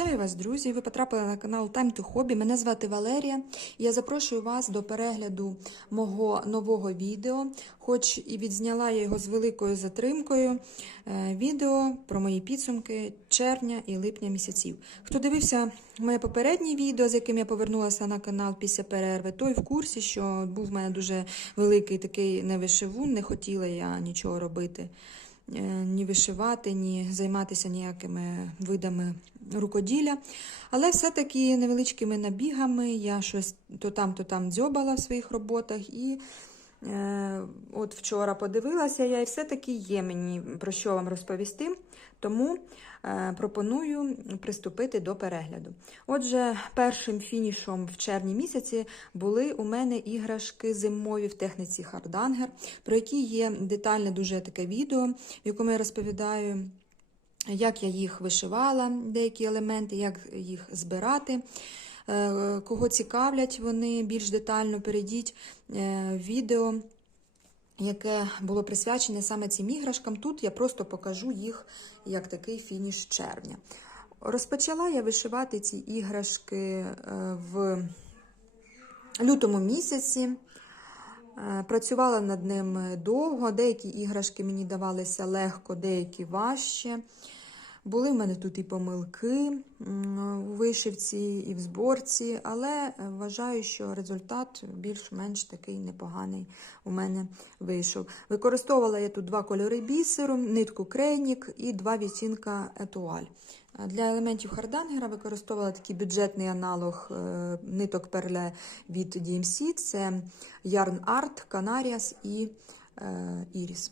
Вітаю вас, друзі! Ви потрапили на канал Time to Hobby. Мене звати Валерія. Я запрошую вас до перегляду мого нового відео. Хоч і відзняла я його з великою затримкою. Е, Відео про мої підсумки червня і липня місяців. Хто дивився моє попереднє відео, з яким я повернулася на канал після перерви, той в курсі, що був в мене дуже великий такий невишивун, не хотіла я нічого робити. Е, ні вишивати, ні займатися ніякими видами рукоділля. Але все-таки невеличкими набігами я щось то там, то там дзьобала в своїх роботах. І е, от вчора подивилася я, і все-таки є мені про що вам розповісти. Тому е, пропоную приступити до перегляду. Отже, першим фінішом в червні місяці були у мене іграшки зимові в техніці Хардангер, про які є детальне дуже таке відео, в якому я розповідаю, як я їх вишивала, деякі елементи, як їх збирати. Е, Кого цікавлять вони більш детально, перейдіть е, в відео яке було присвячене саме цим іграшкам. Тут я просто покажу їх як такий фініш червня. Розпочала я вишивати ці іграшки е, в лютому місяці. Е, Працювала над ним довго, деякі іграшки мені давалися легко, деякі важче. Були в мене тут і помилки у вишивці, і в зборці, але вважаю, що результат більш-менш такий непоганий у мене вийшов. Використовувала я тут два кольори бісеру, нитку крейнік і два відтінка етуаль. Для елементів хардангера використовувала такий бюджетний аналог е, ниток перле від DMC, це Yarn Art, Canarias і е, Iris.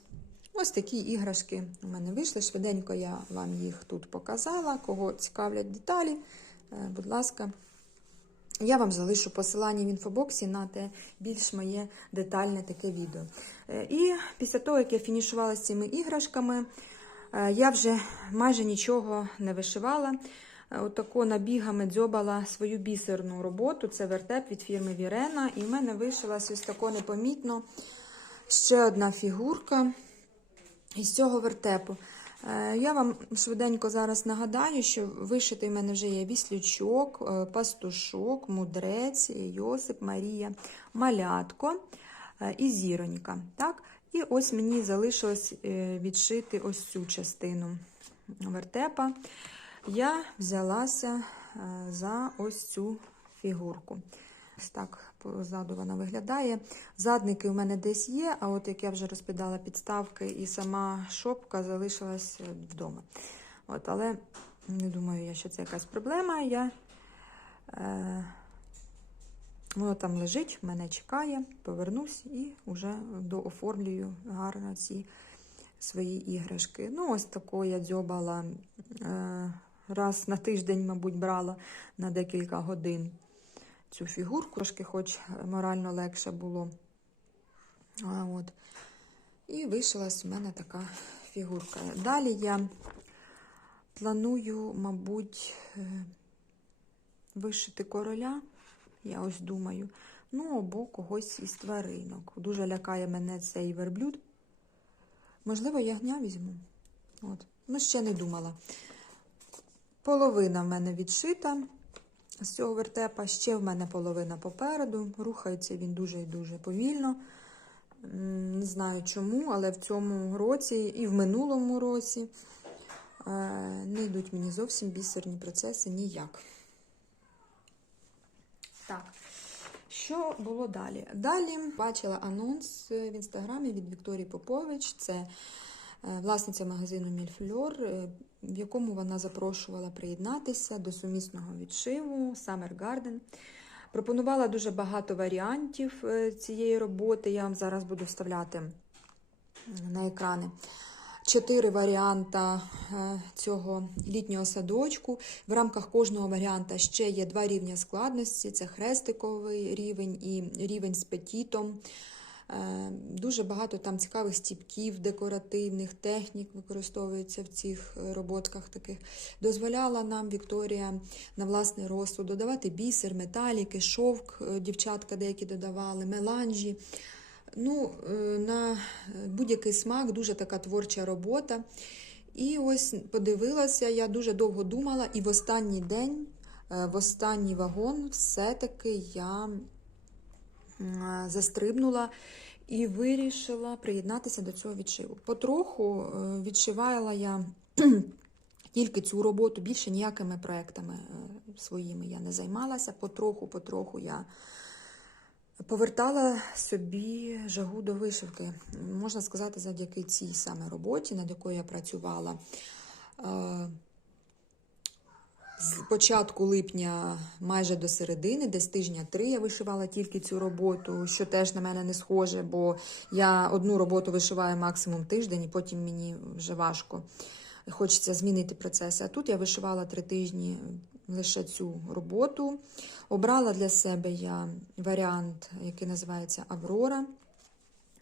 Ось такі іграшки у мене вийшли. Швиденько я вам їх тут показала. Кого цікавлять деталі, е, будь ласка, я вам залишу посилання в інфобоксі на те більш моє детальне таке відео. Е, І після того, як я фінішувала з цими іграшками, е, я вже майже нічого не вишивала. Отако набігами дзьобала свою бісерну роботу. Це вертеп від фірми Вірена. І в мене вишилась ось тако непомітно ще одна фігурка із цього вертепу. Е, Я вам швиденько зараз нагадаю, що вишитий в мене вже є віслючок, е, пастушок, мудрець, Йосип, Марія, малятко е, і зіронька. Так? І ось мені залишилось відшити ось цю частину вертепа. Я взялася за ось цю фігурку. Ось так позаду вона виглядає. Задники у мене десь є, а от як я вже розпідала підставки, і сама шопка залишилась вдома. От, Але не думаю, я, що це якась проблема. Я, е, Воно там лежить, мене чекає, повернусь і вже дооформлюю гарно ці свої іграшки. Ну, ось таку я дзьобала е, раз на тиждень, мабуть, брала на декілька годин цю фігурку, трошки хоч морально легше було. А, от. І вийшла у мене така фігурка. Далі я планую, мабуть, е, вишити короля, я ось думаю, ну, або когось із тваринок. Дуже лякає мене цей верблюд. Можливо, ягня візьму. От. Ну, ще не думала. Половина в мене відшита з цього вертепа. Ще в мене половина попереду. Рухається він дуже і дуже повільно. Не знаю чому, але в цьому році і в минулому році е, не йдуть мені зовсім бісерні процеси ніяк. Так, що було далі? Далі бачила анонс в інстаграмі від Вікторії Попович. Це власниця магазину Мільфльор, в якому вона запрошувала приєднатися до сумісного відшиву Summer Garden. Пропонувала дуже багато варіантів е, цієї роботи. Я вам зараз буду вставляти на екрани. Чотири варіанта е, цього літнього садочку. В рамках кожного варіанта ще є два рівня складності: це хрестиковий рівень і рівень з петітом. Е, дуже багато там цікавих стіпків, декоративних технік використовується в цих роботках таких. Дозволяла нам Вікторія на власний розсуд додавати бісер, металіки, шовк, е, дівчатка деякі додавали, меланжі. Ну, е, На будь-який смак дуже така творча робота. І ось подивилася, я дуже довго думала, і в останній день, е, в останній вагон, все-таки я е, застрибнула і вирішила приєднатися до цього відшиву. Потроху е, відшивала я тільки цю роботу, більше ніякими проектами е, своїми я не займалася. Потроху, потроху я повертала собі жагу до вишивки. Можна сказати, завдяки цій саме роботі, над якою я працювала. З початку липня майже до середини, десь тижня три я вишивала тільки цю роботу, що теж на мене не схоже, бо я одну роботу вишиваю максимум тиждень, і потім мені вже важко. Хочеться змінити процес. А тут я вишивала три тижні лише цю роботу. Обрала для себе я варіант, який називається Аврора.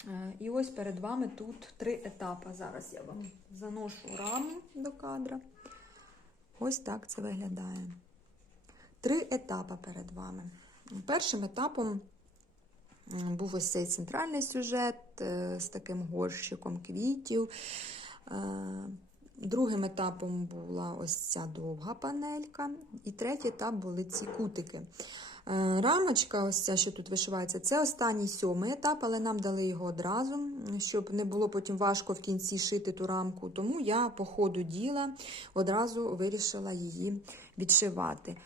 Е, І ось перед вами тут три етапи. Зараз я вам заношу раму до кадра. Ось так це виглядає. Три етапи перед вами. Першим етапом був ось цей центральний сюжет е, з таким горщиком квітів. Е, Другим етапом була ось ця довга панелька. І третій етап були ці кутики. Е, Рамочка, ось ця, що тут вишивається, це останній сьомий етап, але нам дали його одразу, щоб не було потім важко в кінці шити ту рамку. Тому я по ходу діла одразу вирішила її відшивати.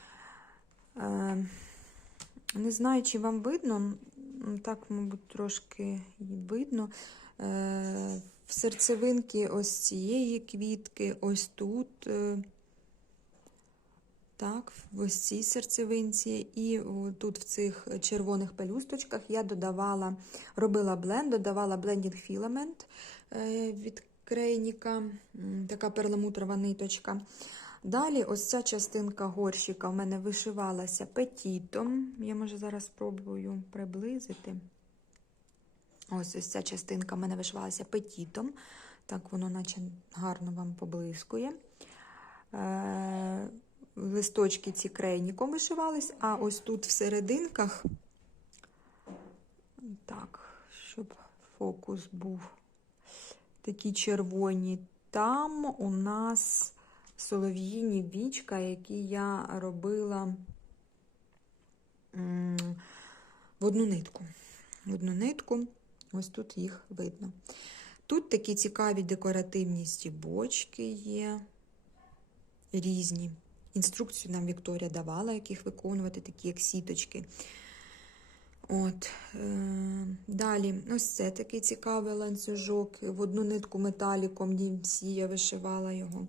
Е, Не знаю, чи вам видно, так, мабуть, трошки видно. Е, В серцевинки ось цієї квітки, ось тут. Е, так, в ось цій серцевинці, і тут в цих червоних пелюсточках я додавала, робила бленд, додавала блендінг філамент е, від крейніка, така перламутрова ниточка. Далі ось ця частинка горщика в мене вишивалася петітом. Я, може, зараз спробую приблизити. Ось ось ця частинка в мене вишивалася петітом. Так, воно наче гарно вам поблискує. Листочки ці крейніком вишивались, а ось тут в серединках, так, щоб фокус був такі червоні. Там у нас солов'їні вічка, які я робила в одну нитку. В одну нитку, ось тут їх видно. Тут такі цікаві декоративні стібочки є, різні. Інструкцію нам Вікторія давала, як їх виконувати, такі як сіточки. От. Е, далі, ось це такий цікавий ланцюжок. В одну нитку металіком DMC я вишивала його.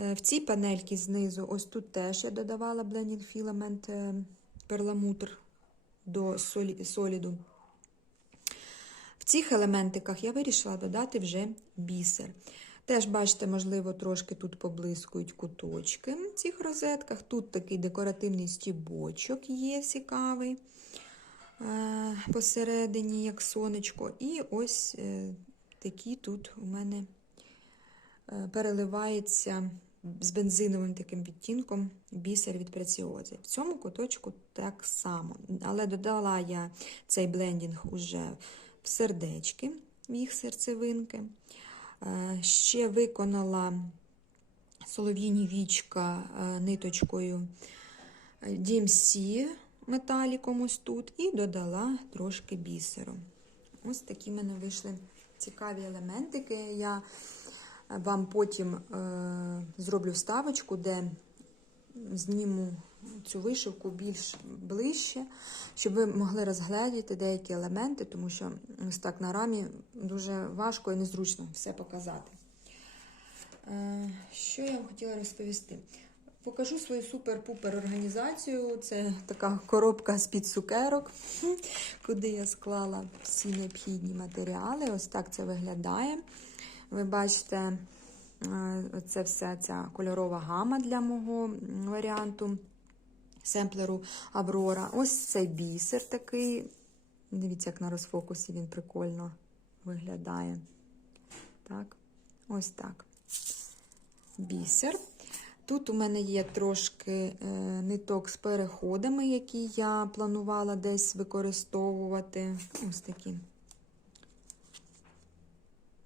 Е, в цій панельці знизу, ось тут теж я додавала Filament е, перламутр до солі, соліду. В цих елементиках я вирішила додати вже бісер. Теж, бачите, можливо, трошки тут поблискують куточки в цих розетках. Тут такий декоративний стібочок є цікавий е, посередині, як сонечко. І ось е, такі тут у мене е, переливається з бензиновим таким відтінком бісер від преціози. В цьому куточку так само. Але додала я цей блендінг уже в сердечки, в їх серцевинки. Е, Ще виконала солов'їні вічка е, ниточкою DMC металіком ось тут і додала трошки бісеру. Ось такі в мене вийшли цікаві елементики. Я вам потім е, зроблю вставочку, де зніму цю вишивку більш ближче, щоб ви могли розглядіти деякі елементи, тому що ось так на рамі дуже важко і незручно все показати. Е, Що я вам хотіла розповісти? Покажу свою супер-пупер організацію. Це така коробка з-під цукерок, куди я склала всі необхідні матеріали. Ось так це виглядає. Ви бачите, е, це вся ця кольорова гама для мого варіанту семплеру Аврора. Ось цей бісер такий. Дивіться, як на розфокусі він прикольно виглядає. Так, ось так. Бісер. Тут у мене є трошки е, ниток з переходами, які я планувала десь використовувати. Ось такі.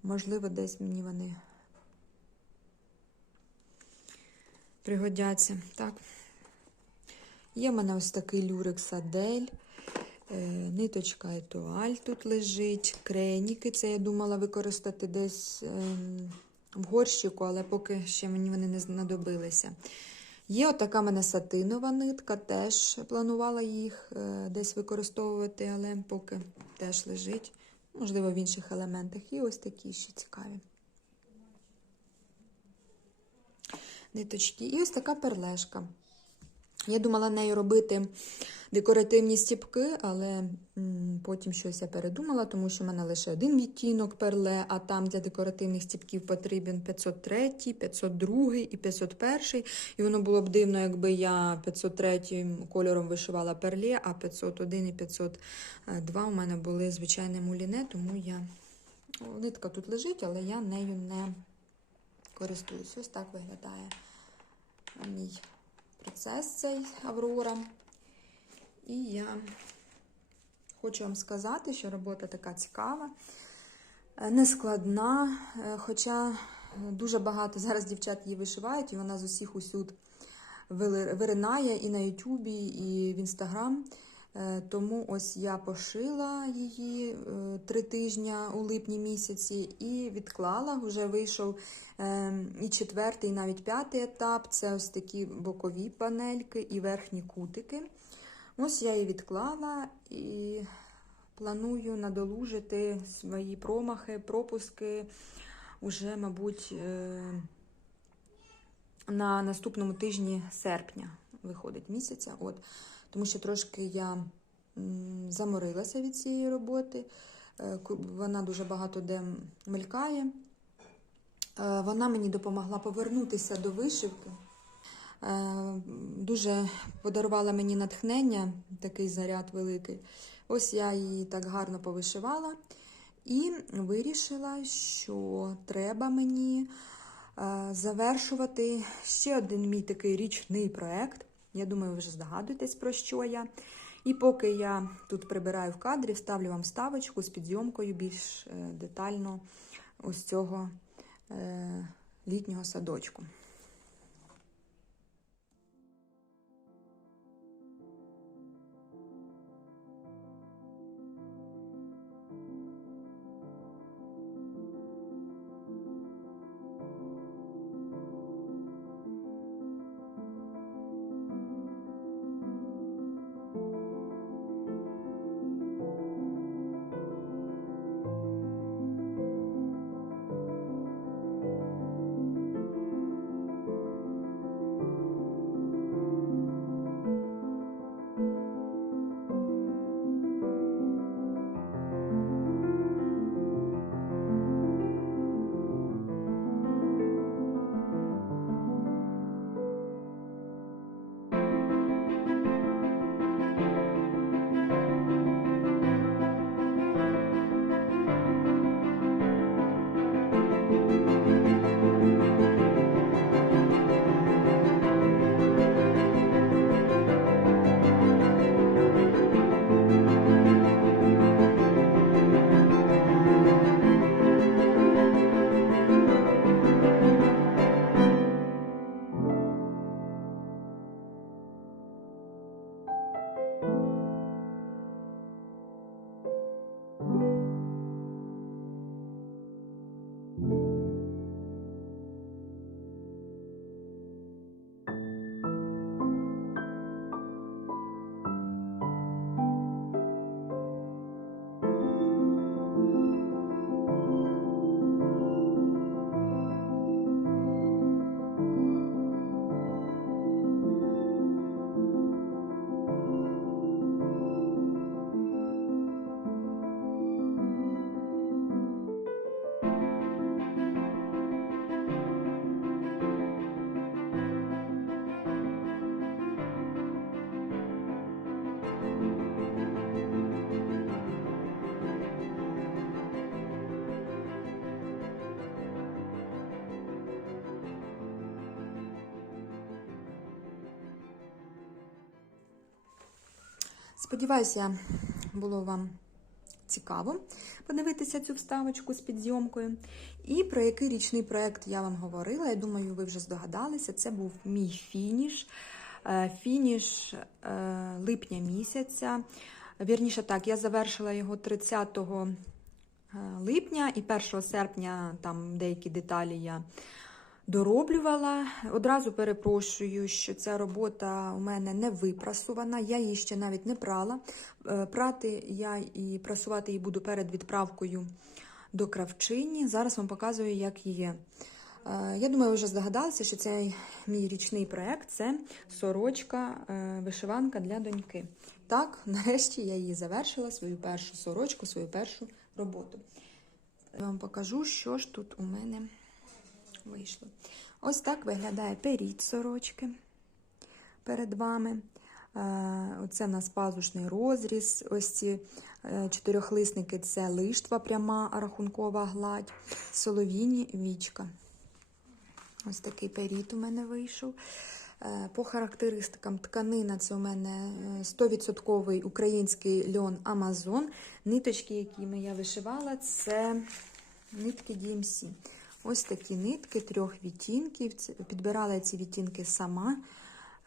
Можливо, десь мені вони пригодяться. Так. Є в мене ось такий люрик садель. Е, Ниточка етуаль тут лежить, креніки. Це я думала використати десь ем, в горщику, але поки ще мені вони не знадобилися. Є отака мене сатинова нитка, теж планувала їх е, десь використовувати, але поки теж лежить. Можливо, в інших елементах. І ось такі ще цікаві. Ниточки. І ось така перлешка. Я думала нею робити декоративні стіпки, але потім щось я передумала, тому що в мене лише один відтінок перле, а там для декоративних стіпків потрібен 503, 502 і 501. І воно було б дивно, якби я 503 кольором вишивала перле, а 501 і 502 у мене були звичайне муліне, тому я нитка тут лежить, але я нею не користуюсь. Ось так виглядає мій процес цей Аврора. І я хочу вам сказати, що робота така цікава, е, нескладна, е, хоча дуже багато зараз дівчат її вишивають, і вона з усіх усюд виринає і на Ютубі, і в Інстаграм. Е, Тому ось я пошила її е, три тижні у липні місяці і відклала. Вже вийшов е, і четвертий, і навіть п'ятий етап. Це ось такі бокові панельки і верхні кутики. Ось я її відклала і планую надолужити свої промахи, пропуски уже, мабуть, е, на наступному тижні серпня виходить місяця. От. Тому що трошки я заморилася від цієї роботи. Е, Вона дуже багато де мелькає. Е, Вона мені допомогла повернутися до вишивки. Е, Дуже подарувала мені натхнення, такий заряд великий. Ось я її так гарно повишивала і вирішила, що треба мені завершувати ще один мій такий річний проект. Я думаю, ви вже здогадуєтесь, про що я. І поки я тут прибираю в кадрі, вставлю вам ставочку з підйомкою більш е, детально ось цього е, літнього садочку. Сподіваюся, було вам цікаво подивитися цю вставочку з підзйомкою. І про який річний проєкт я вам говорила, я думаю, ви вже здогадалися. Це був мій фініш. Е, Фініш е, липня місяця. Вірніше так, я завершила його 30 е, липня і 1 серпня там деякі деталі я дороблювала. Одразу перепрошую, що ця робота у мене не випрасувана, я її ще навіть не прала. Е, Прати я і прасувати її буду перед відправкою до кравчині. Зараз вам показую, як її. Е, Я думаю, ви вже здогадалися, що цей мій річний проект це сорочка, е, вишиванка для доньки. Так, нарешті я її завершила, свою першу сорочку, свою першу роботу. Я вам покажу, що ж тут у мене вийшло. Ось так виглядає перід сорочки перед вами. Е, Оце в нас пазушний розріз. Ось ці е, чотирьохлисники це лиштва пряма рахункова гладь, соловіні вічка. Ось такий перід у мене вийшов. Е, По характеристикам тканина це у мене е, 100% український льон Амазон. Ниточки, якими я вишивала, це нитки DMC. Ось такі нитки трьох відтінків. Підбирала ці відтінки сама,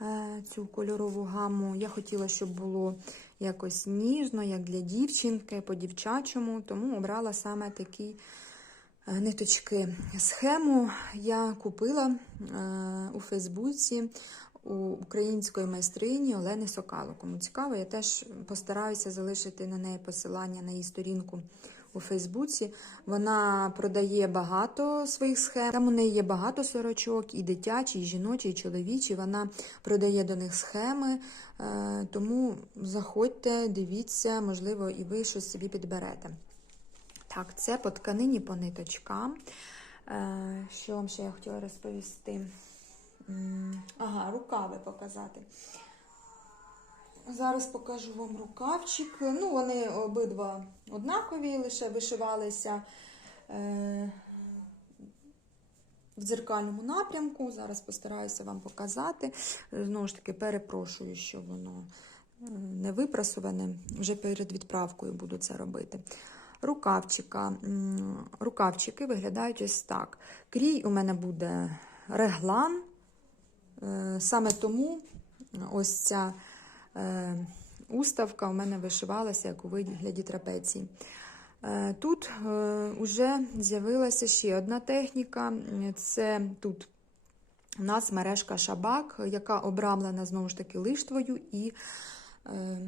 е, цю кольорову гаму. Я хотіла, щоб було якось ніжно, як для дівчинки, по-дівчачому, тому обрала саме такі е, ниточки. Схему я купила е, у Фейсбуці у української майстрині Олени Сокало. Кому цікаво, я теж постараюся залишити на неї посилання на її сторінку у Фейсбуці. Вона продає багато своїх схем. Там у неї є багато сорочок, і дитячі, і жіночі, і чоловічі. Вона продає до них схеми. Е, Тому заходьте, дивіться, можливо, і ви щось собі підберете. Так, це по тканині, по ниточкам. Е, Що вам ще я хотіла розповісти? Ага, рукави показати. Зараз покажу вам рукавчик. Ну, вони обидва однакові, лише вишивалися е, в дзеркальному напрямку. Зараз постараюся вам показати. Знову ж таки, перепрошую, що воно е, не випрасуване. Вже перед відправкою буду це робити. Рукавчика. Рукавчики виглядають ось так. Крій у мене буде реглан. Е, Саме тому ось ця уставка у мене вишивалася як у вигляді трапеції. Е, Тут вже з'явилася ще одна техніка. Це тут у нас мережка шабак, яка обрамлена знову ж таки лиштвою і е,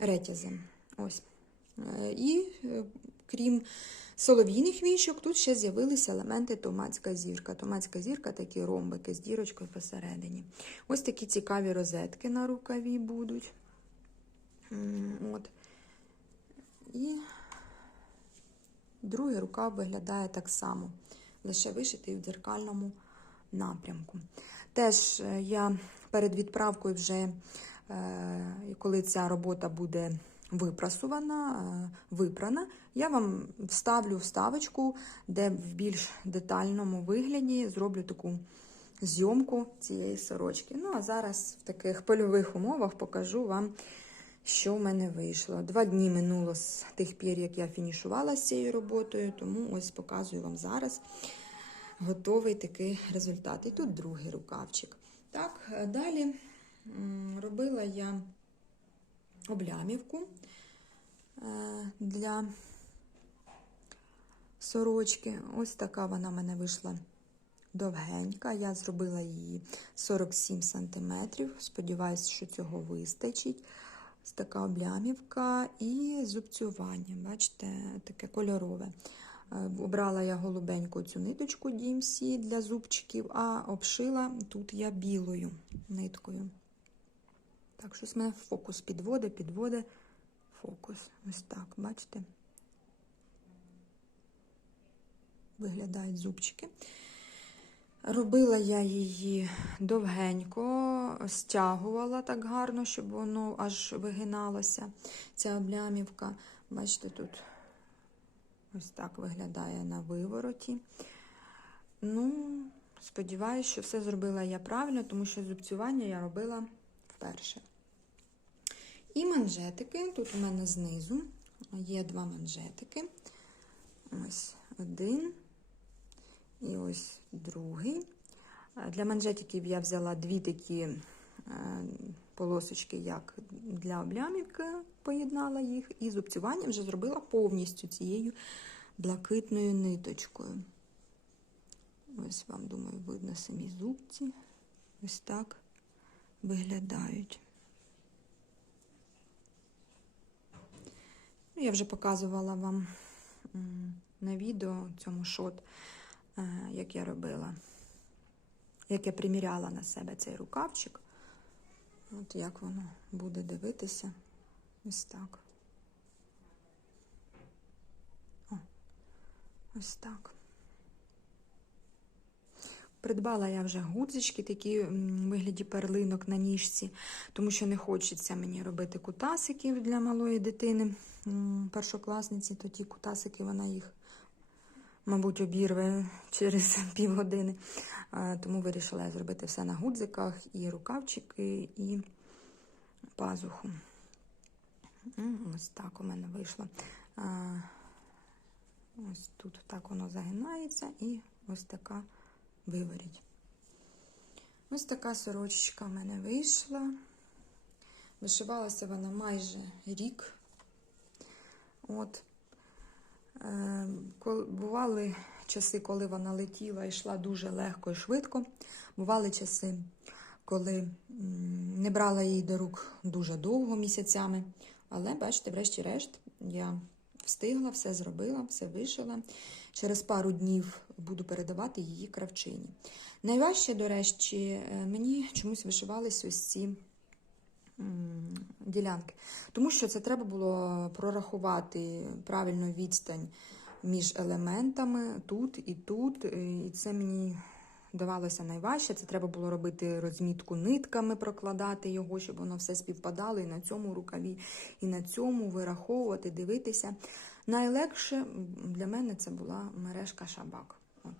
ретязем. Ось. Е, І е, крім солов'їних вішок, тут ще з'явилися елементи томатська зірка. Томатська зірка такі ромбики з дірочкою посередині. Ось такі цікаві розетки на рукаві будуть. От. І другий рукав виглядає так само, лише вишитий в дзеркальному напрямку. Теж е, я перед відправкою вже, е, коли ця робота буде випрасувана, е, випрана, я вам вставлю вставочку, де в більш детальному вигляді зроблю таку зйомку цієї сорочки. Ну, а зараз в таких польових умовах покажу вам, що в мене вийшло. Два дні минуло з тих пір, як я фінішувала з цією роботою, тому ось показую вам зараз готовий такий результат. І тут другий рукавчик. Так, е, далі робила я облямівку е, для сорочки. Ось така вона в мене вийшла довгенька. Я зробила її 47 см. Сподіваюся, що цього вистачить. Ось така облямівка і зубцювання. Бачите, таке кольорове. Е, Обрала я голубеньку цю ниточку DMC для зубчиків, а обшила тут я білою ниткою. Так, щось мене фокус підводе, підводе фокус. Ось так, бачите? Виглядають зубчики. Робила я її довгенько, стягувала так гарно, щоб воно аж вигиналося, ця облямівка. Бачите, тут ось так виглядає на вивороті. Ну, сподіваюся, що все зробила я правильно, тому що зубцювання я робила вперше. І манжетики, тут у мене знизу є два манжетики. Ось один і ось другий. Е, Для манжетиків я взяла дві такі е, полосочки, як для облямівки, поєднала їх, і зубцювання вже зробила повністю цією блакитною ниточкою. Ось вам, думаю, видно самі зубці. Ось так виглядають. Я вже показувала вам на відео цьому шот, е, як я робила, як я приміряла на себе цей рукавчик. От як воно буде дивитися. Ось так. О, ось так. Придбала я вже гудзички, такі в вигляді перлинок на ніжці, тому що не хочеться мені робити кутасиків для малої дитини, першокласниці, то ті кутасики вона їх, мабуть, обірве через півгодини. Тому вирішила я зробити все на гудзиках, і рукавчики, і пазуху. Ось так у мене вийшло. Ось тут так воно загинається, і ось така виворіть. Ось така сорочечка в мене вийшла. Вишивалася вона майже рік. От. Е, бували часи, коли вона летіла і йшла дуже легко і швидко. Бували часи, коли не брала її до рук дуже довго місяцями. Але, бачите, врешті-решт, я встигла, все зробила, все вишила. Через пару днів буду передавати її кравчині. Найважче, до речі, е, мені чомусь вишивалися ось ці ділянки. Тому що це треба було прорахувати правильно відстань між елементами тут і тут. е, І це мені давалося найважче. Це треба було робити розмітку нитками, прокладати його, щоб воно все співпадало і на цьому рукаві, і на цьому вираховувати, дивитися. Найлегше для мене це була мережка шабак. От.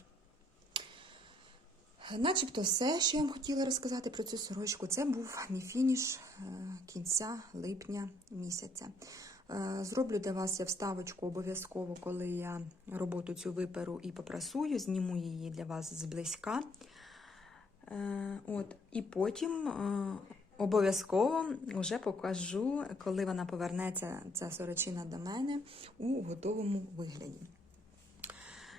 Начебто все, що я вам хотіла розказати про цю сорочку, це був мій фініш е, кінця липня місяця. Е, Зроблю для вас я вставочку обов'язково, коли я роботу цю виперу і попрасую, зніму її для вас зблизька. Е, От, і потім е, обов'язково вже покажу, коли вона повернеться, ця сорочина до мене у готовому вигляді.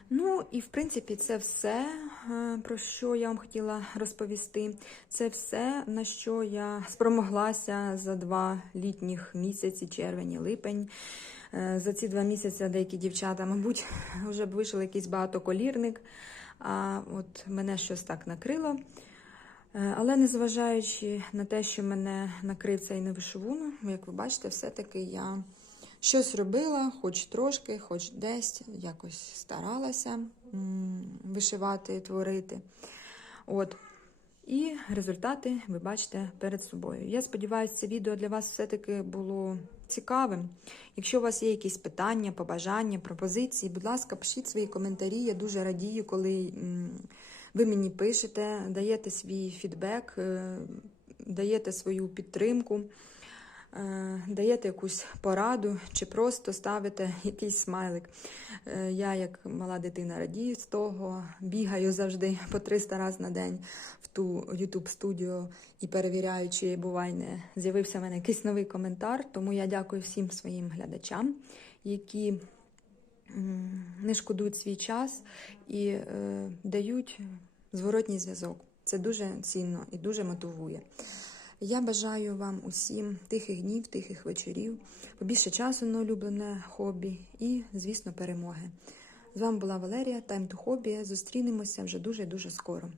Ну, і в принципі, це все, е, про що я вам хотіла розповісти. Це все, на що я спромоглася за два літніх місяці, червень і липень. Е, За ці два місяці деякі дівчата, мабуть, вже б вийшов якийсь багатоколірник, а от мене щось так накрило. Е, Але незважаючи на те, що мене накрив цей невишивун, як ви бачите, все-таки я щось робила, хоч трошки, хоч десь, якось старалася вишивати, творити. От. І результати ви бачите перед собою. Я сподіваюся, це відео для вас все-таки було цікавим. Якщо у вас є якісь питання, побажання, пропозиції, будь ласка, пишіть свої коментарі. Я дуже радію, коли ви мені пишете, даєте свій фідбек, е, даєте свою підтримку, даєте якусь пораду чи просто ставите якийсь смайлик. Е, Я, як мала дитина, радію з того, бігаю завжди по 300 разів на день в ту YouTube студію і перевіряю, чи буває не з'явився в мене якийсь новий коментар. Тому я дякую всім своїм глядачам, які не шкодують свій час і е, дають зворотній зв'язок. Це дуже цінно і дуже мотивує. Я бажаю вам усім тихих днів, тихих вечорів, побільше часу на улюблене хобі і, звісно, перемоги. З вами була Валерія, Time to Hobby. Зустрінемося вже дуже дуже скоро.